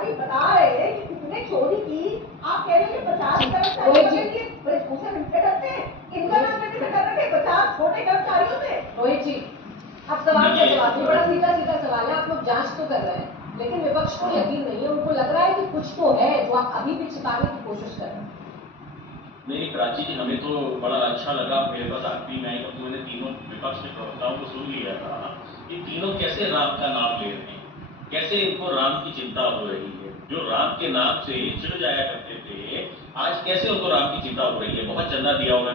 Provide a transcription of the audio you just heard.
कर्मचारी बता रहे हैं कि किसने चोरी की, आप कह रहे हैं 50 कर्मचारी उसे मिलते करते हैं, इनका नाम कैसे कर रखे 50 छोटे कर्मचारियों से। रोहित जी, आप सवाल का जवाब नहीं, बड़ा सीधा सीधा सवाल है। आप लोग जांच तो कर रहे हैं, लेकिन विपक्ष को यकीन नहीं है, उनको लग रहा है कि कुछ तो है जो आप अभी भी छिपाने की कोशिश कर रहे हैं। नहीं प्राची जी, हमें तो बड़ा अच्छा लगा। मेरे पास आखिरी में आई तो मैंने तीनों विपक्ष के प्रवक्ताओं को सुन लिया था। ये तीनों कैसे राम का नाम ले रहे हैं, कैसे इनको राम की चिंता हो रही है। जो राम के नाम से चिढ़ जाया करते थे, आज कैसे उनको राम की चिंता हो रही है। बहुत चंदा दिया होगा